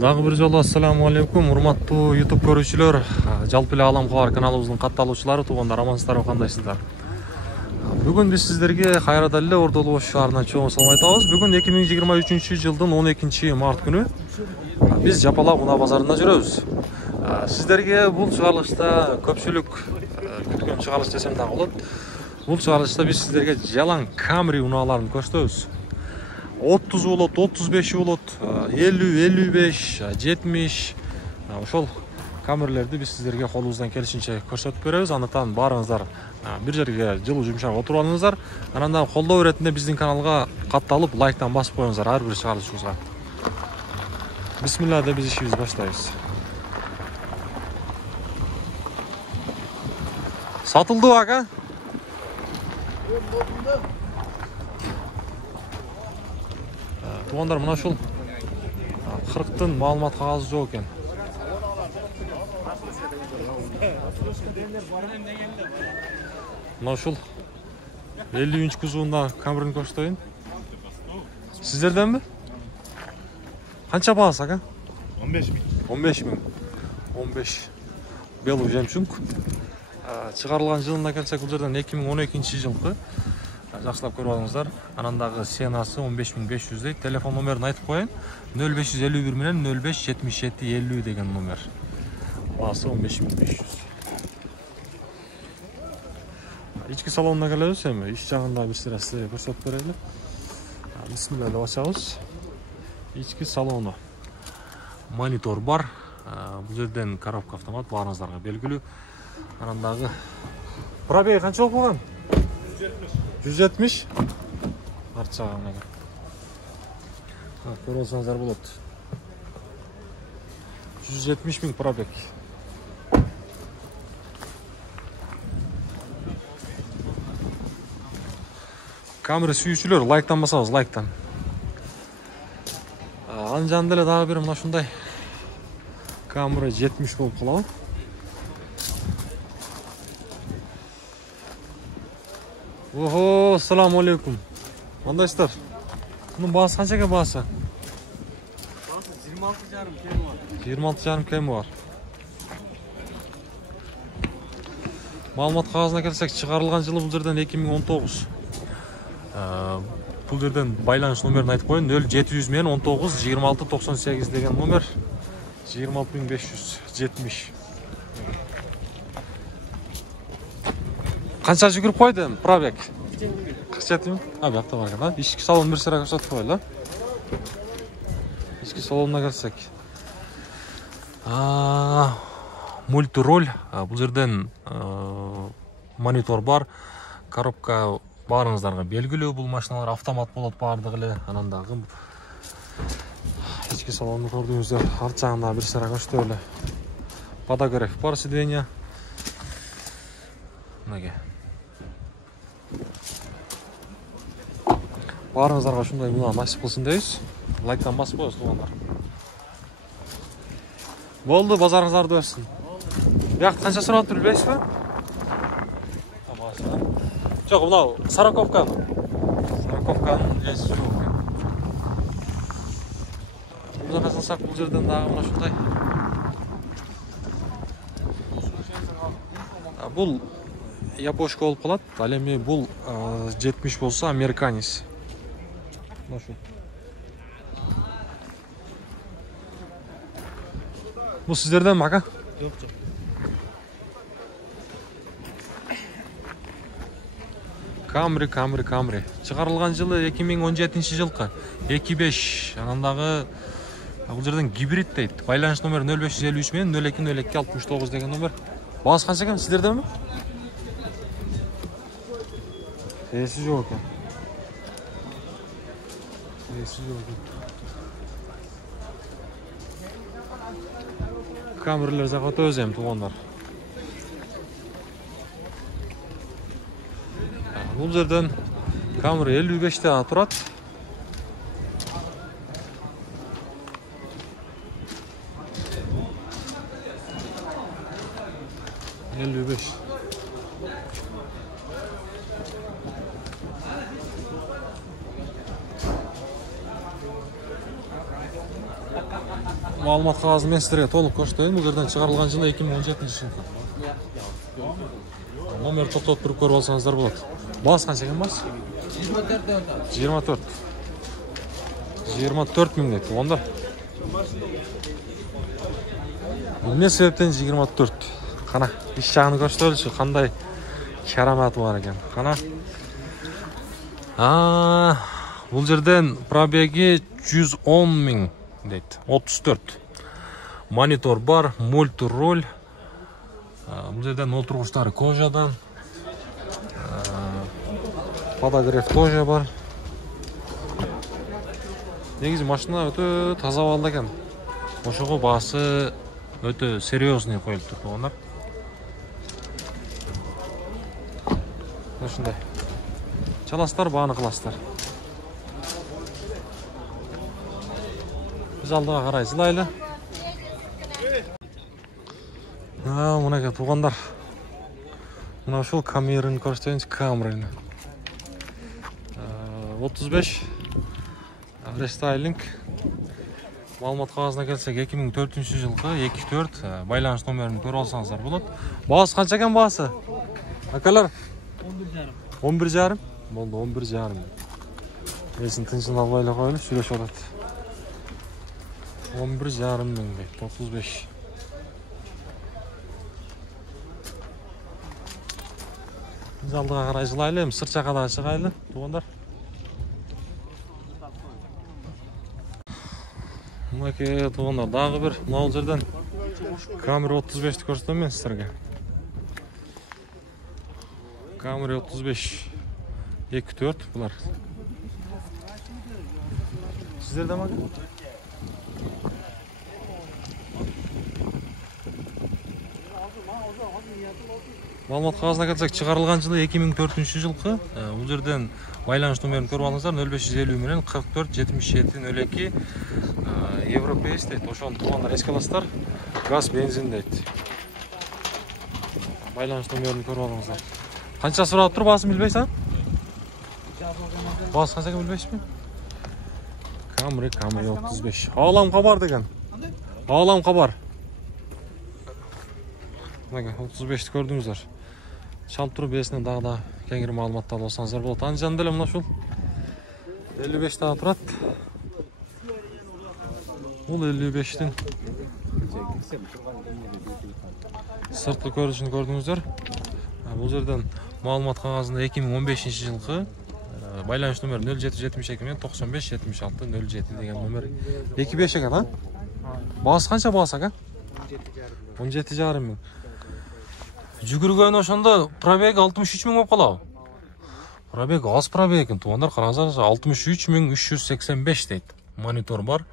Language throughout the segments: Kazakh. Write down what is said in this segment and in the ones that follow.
Дагы бир жолу ассаламу алейкум, урматтуу YouTube көрүүчүлөр, жалпы эле Алам Кабар каналыбыздын катталуучулары, туугандар, амансыздарбы, кандайсыздар? Бүгүн биз сиздерге кайрадан эле Ордолуу Ош шаарынан чоң салам айтабыз. Бүгүн 2023-жылдын 12-март күнү биз Жапала Муна базарында жүрөбүз. Сиздерге бул чыгарылышта көпчүлүк күткөн чыгарылыш десем дагы болот. Бул чыгарылышта биз сиздерге жалаң Camry унааларын көрсөтөбүз. 30 болот, 35 болот, 50, 55, 70 ошол камерлерди биз сиздерге колубуздан келишинче көрсөтүп беребиз. Андыктан баарыңыздар бир жерге жылуу жумшак отуруп алыңыздар. Анан да колдоо иретинде биздин каналга катталып, лайктан басып коюңуздар ар бир чыгарылышыбызга. Бисмилла деп биз ишибизди баштайбыз. Сатылды ака? Тугандар, мына ушул 40тын маалымат кагазы жок экен. Мына ушул 50 кузовунда Camry'ни көрсөтөйүн. Сиздерденби? Канча баасы ака? 15 000. 15 000. 15 белый жемчуг. Чыгарылган жылына келсек, бул жерден 2012-жылкы. Жакшылап көрүп алыңыздар. Анан дагы сенасы 15500 дейт. Телефон номерин айтып коеюн. 0551 менен 057750 деген номер. Баасы 15500. Ички салонуна келебиз эми. Иш жагында бир сырасы көрсөтүп берели. Бисмилла деп ачабыз. Ички салону. Монитор бар. Бул жерден коробка автомат баарыңыздарга белгилүү. Анан дагы пробеги канча болуп калган? 170. Арчаган экен. Көрүп алсаңыздар болот. 170 000 пробег. Camry сүйүүчүлөр, лайктан басабыз, лайктан. Анын жанында эле дагы бир мына ушундай Camry 70 болуп калабы. Охо, ассаламу алейкум. Кандайсыздар? Мунун баасы канча экен баасы? Баасы 26,5 кем бар. 26,5 кем бар. Маалымат кагазына келсек, чыгарылган жылы бул жерден 2019. Бул жерден байланыш номерин айтып коеюн. 0700 менен 19 26 98 деген номер. 26570. Канча жүгүрүп койду пробег? 47 000. Бuyakta бар экен. Ички салон бир сыра көрсөтүп коелу. Ички салонуна келсек. Мультироль. Бул жерден монитор бар. Коробка баарыңыздарга белгилүү. Бул машиналар автомат болот баардыгы эле. Анан дагы ички салонду көрдүңүздөр. Арт жагында бир сыра көрсөтөлү. Подогрев бар, сиденье. Мынага. Баарыңыздарга ушундай мына насип кылсын дейбиз. Лайктан басып коесуз, туугандар. Болду, базарыңыздарды берсин. Бияк канча сурап тур билесизби? Жок, мына Сороковканы. Сороковканын эси жок. Бул жака салсак, бул жерден дагы мына ушундай. Бул япошка болуп калат. Ал эми бул 70 болсо американец. Нашу. Бул сиздерден ака? Жок, жок. Camry. Чыгарылган жылы 2017-жылкы. 2.5. Анан дагы бул жерден гибрид дейт. Байланыш номери 0553 менен 0202 69 деген номер. Баасы канча экен, сиздерденби? Эси жок экен. Камерлер жакка өтөбүз эми, туугандар. Бул жерден Camry 55 турат. маалымат кагазын мен сиздерге толук көрсөтөйүн. Бул жерден чыгарылган жылы 2017 жылы. Номер токтотуп туруп көрүп алсаңыздар болот. Баасы канча экен баасы? 24. 24 миң дейт. Онда эмне себептен 24? Кана, иш жагын көрсөтөлүчү, кандай караматы бар экен. Кана. Бул жерден пробеги 110 миң дейт. 34. Монитор бар, мультироль. Бул жерден отургучтары кожадан. Подогрев тоже бар. Негизи машина өтө таза абалда экен. Ошого баасы өтө серьезный коюлуп турган. Ушундай. Чаластар, бааны кыласыздар. Биз алдыга карай жылайлы. Мынакей туугандар. Мына ушул камераны көрсөтөйүнчү, камераны. 35 рестайлинг. Маалымат кагазына келсек 2004-жылкы 24 байланыш номерин көрүп алсаңыздар болот. Баасы канча экен баасы? Акалар? 11,5. Болду 11,5. Эсин тынчын албай эле коелу, сүйлөшүп атат. 11,5 миң дейт, 35. Биз алдыга карай жылайлы, эми сырт жакка дагы чыгайлы, туугандар. Мынакей туугандар, дагы бир мына жерден камера 35-ти көрсөтөм мен сиздерге. Камера 35 2-4 булар. Сиздерде ма? Маалымат кагазына келсек, чыгарылган жылы 2004-жылкы. Бул жерден байланыш номерин көрүп алыңыздар, 0550 менен 44 77 02. Европейс дейт. Ошону туугандар эске аласыздар. Газ, бензин дейт. Байланыш номерин көрүп алыңыздар. Канча сурап тур, баасын билбейсиң? Баасы канча экен билбейсизби? Камри 35. Алам кабар деген. Алам кабар. Мына 35-ти көрдүңүздөр. Чалып туруп бесинен дагы да кеңири маалыматты алып алсаңыздар болот. Аны жанында эле мына ушул 55 дагы турат. Бул 55-тин сырткы көрүнүшүн көрдүңүздөр. Бул жерден маалымат кагазында 2015-жылкы байланыш номери 0772 менен 95 76 07 деген номер 25 экен, а? Баасы канча баасы ака? 17,5 миң. Жүгүргөн ошондо пробег 63 миң болуп калабы? Пробег аз пробег экен, туугандар, караңыздар, 63 миң 385 дейт. Монитор бар.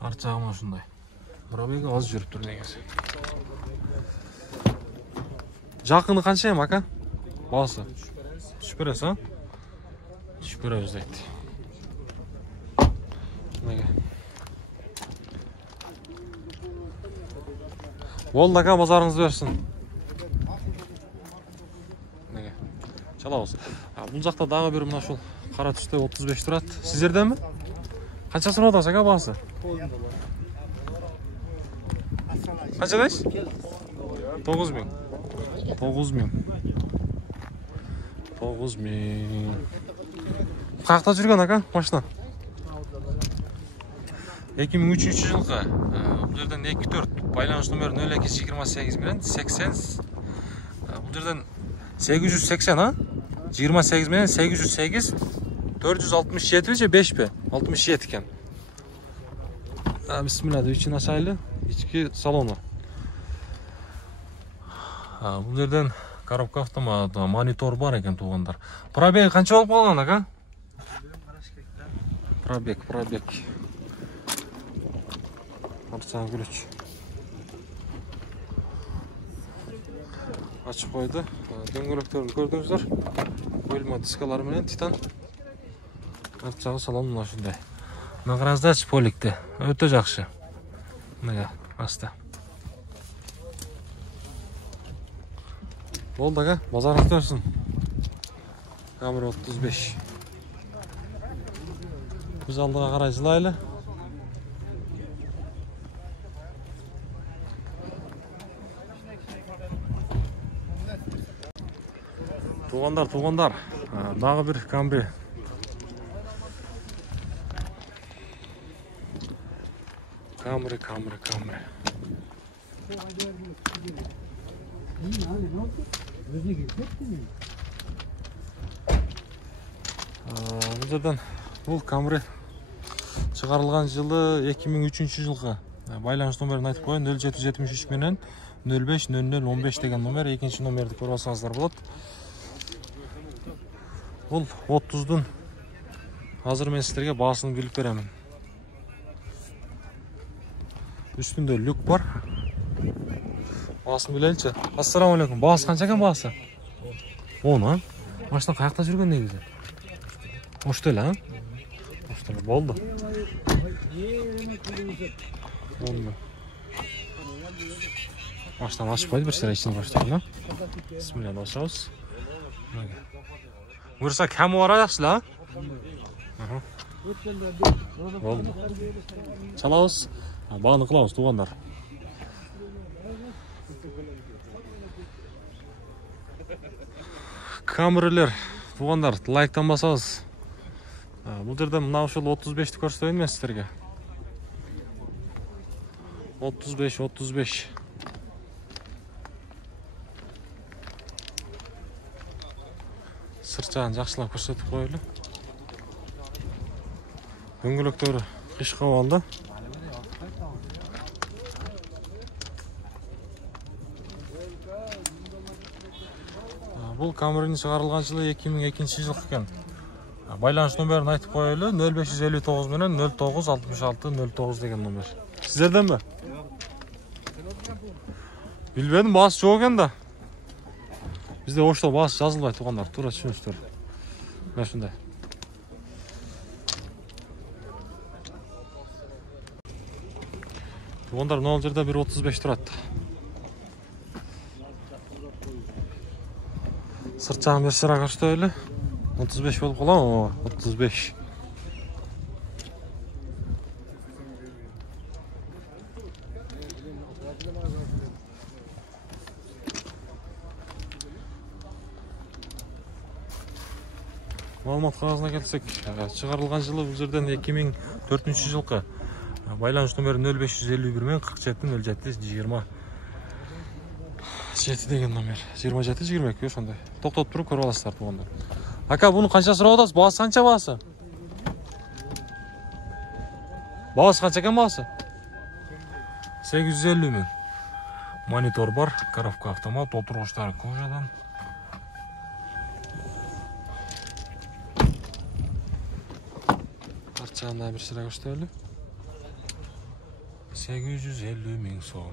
Арт жагы ушундай. Пробеги аз жүрүптүр негизи. Жакыны канча эми ака? Баасы? Түшүп бересиз, а? Түшүп беребиз дейт. Мынакей. Болду ака, базарыңызды берсин. Мынакей. Чалабыз. Бул жакта дагы бир мына ушул кара түстө 35 турат. Сиздерденби? Канча сурап атасыз ака баасы? Канча дейсиз? 9 миң. 9 миң. 9 миң. Каякта жүргөн ака машина? 2003-жылкы. Бул жерден 2-4 байланыш номери 0228 менен 80. Бул жерден 880, а? 28 менен 808 467 же 5 67 экен. Бисмилlah, ичин ачайлы. Ички салону. Бул жерден коробка автомат, монитор бар экен, туугандар. Пробег канча болуп калган ака? Пробег. Арчаң күлүч. Ачып койду. Дөңгөлөктөрүн көрдүңүздөр. Коюлма дискалары менен титан. Арчагы салон мына ушундай. Мына караңыздарчы поликти. Өтө жакшы. Мына аста. Болду ака, базарыңызды берсин. Камера 35. Биз алдыга карай жылайлы. Туғандар. Дағы бір Камри. Камри. Бұл жерден бұл Камри шығарылған жылы 2003 жылғы. Байланыш номерін айтып қойын 0773 менен 050015 деген номер, екінші номерді көріп алсаңыздар болады. Бұл 30-дың азыр мен сіздерге басын біліп беремін. Үстінде люк бар. Басын білелші. Ассаламу алейкум. Басы қанша екен басы? 10, а? Машина қаяқта жүрген негізі? Оштел, а? Оштел, болды. Болды. Машинаны ашып қойды, бір сірі ішін баштайды, Бисмилля, басауыз. Бұйырса кәмі бар аяқшылы, а? Болды. Салауыз. Бағаны қылауыз, туғандар. Камрилер, туғандар, лайктан басауыз. Бұл жерде мұнау шыл 35-ті көрсетейін мен сіздерге. 35. Сыртжағын жақшылап көрсетіп қойылы. Дөңгелектері қишқау алды. Бұл Камрinin шығарылған жылы 2002 жыл екен. Байланыш номерін айтып қойылы 0559 менен 096609 деген номер. Сіздерден бе? Білбедім, басы жоқ екен да. Бізде ошта басы жазылбай туғандар, тура түсіністер. Мен шындай. Туғандар, мынау жерде 1.35 тұрады. Сырт жағын бір сыра қашты өйлі. 35 болып қалам, 35. Малымат қағазына келсек, шығарылған жылы бұл жерден 2004 жылқы. Байланыш номері 0551 мен 470720. 7 деген номер. 27-22 ошондай. Тоқтатып тұрып көріп аласыздар туғандар. Ака, бұны қанша сұрап отырсыз? Бағасы қанша бағасы? Бағасы қанша екен бағасы? 850 мың. Монитор бар, коробка автомат, отырғыштары кожадан. Парчағында бір сірә көштелі. 850 мың соң.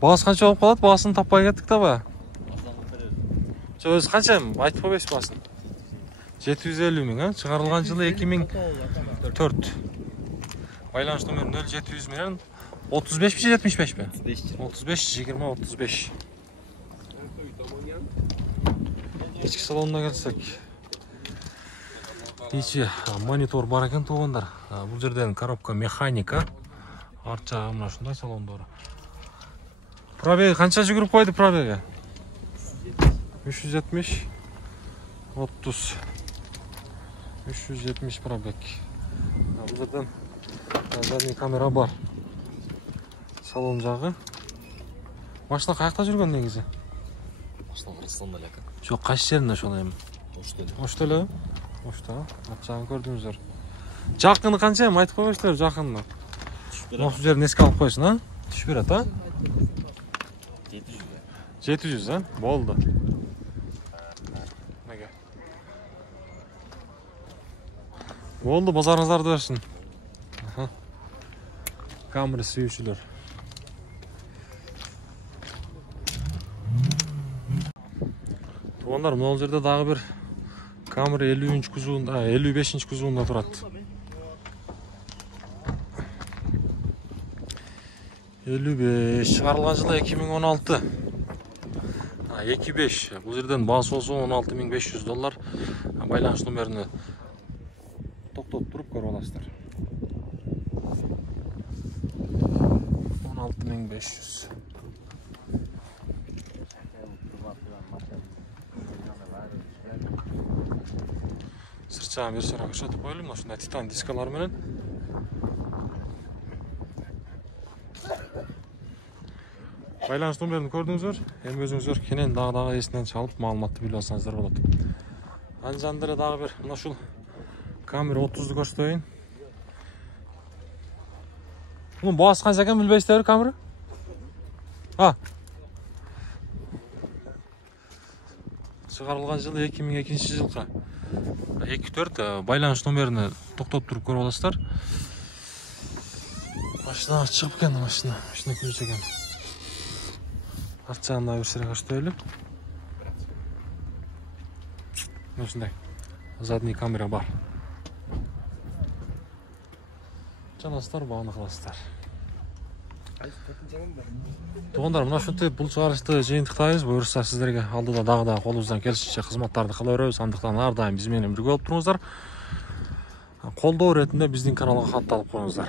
Бағасы қанша болып қалады? Бағасын таппай кеттік та ба? Өзі қанша айтып қойбайсыз бағасын? 750 мың, шығарылған жылы 2004. Байланыш номер 0700 менен 35 бе 75 бе? 35. Ечкі салонына келсек. Ечі монитор бар екен туғандар. Бұл жерден коробка механика. Арт жағы мұна шындай салондары. Пробеги қанша жүгіріп қойды пробеги? 370 30 370 пробег. Бұл жерден задний камера бар. Салон жағы. Машина қаяқта жүрген негізі? Машина Қырғызстанда лекен. Жоқ, қайсы жерінде шолайым? Оштелі? Ошта, ат жағын көрдіңіздер. Жақыны қанша ем? Айтып қойғыштыр жақынны. Осы жерін еске алып қойсын, а? Түш берет, а? 700, а? Болды. Болды, базарыңыздарды берсін. Камера сүйушілер. Туғандар, мынау жерде дағы бір камера 55-ші күзуында тұрады. 55, шығарылған жылы 2016. 25, бұл жерден басы olsun $16.500. Байланыш номеріні токтоп туруп көрүп аласыздар. 16.500. Сырчагын бер жагына көчөтүп коелу, мына ушундай титан дискалар менен. Байланыш номерин көрдүңүздөр. Эми өзүңүздөр кенен дагы эсинен чалып маалыматты билип алсаңыздар болот. Андан деле дагы бир мына ушул камера 30ду көрсөтөйүн. Bunun boğaz kancha ekan bilbeysizler kamera? Ha. Çıkarılgan жылы 2002 жылга. 2-4 байланыш номерини токтоп туруп көрүп аласыздар. Машина чыгып экен, машина күрөчү экен. Арт жагында бир сыра көрсөтөлү. Ушундай задний камера бар. Жанастар баганы кыласыздар. Туугандар, мына ушинтип бул чыгарышты жыйынтыктайбыз. Буюрса сиздерге алдыда дагы колубуздан келишинче кызматтарды кыла беребиз. Андыктан ар дайым биз менен бирге болуп туруңуздар. Колдоо иретинде биздин каналга катталып коюңуздар.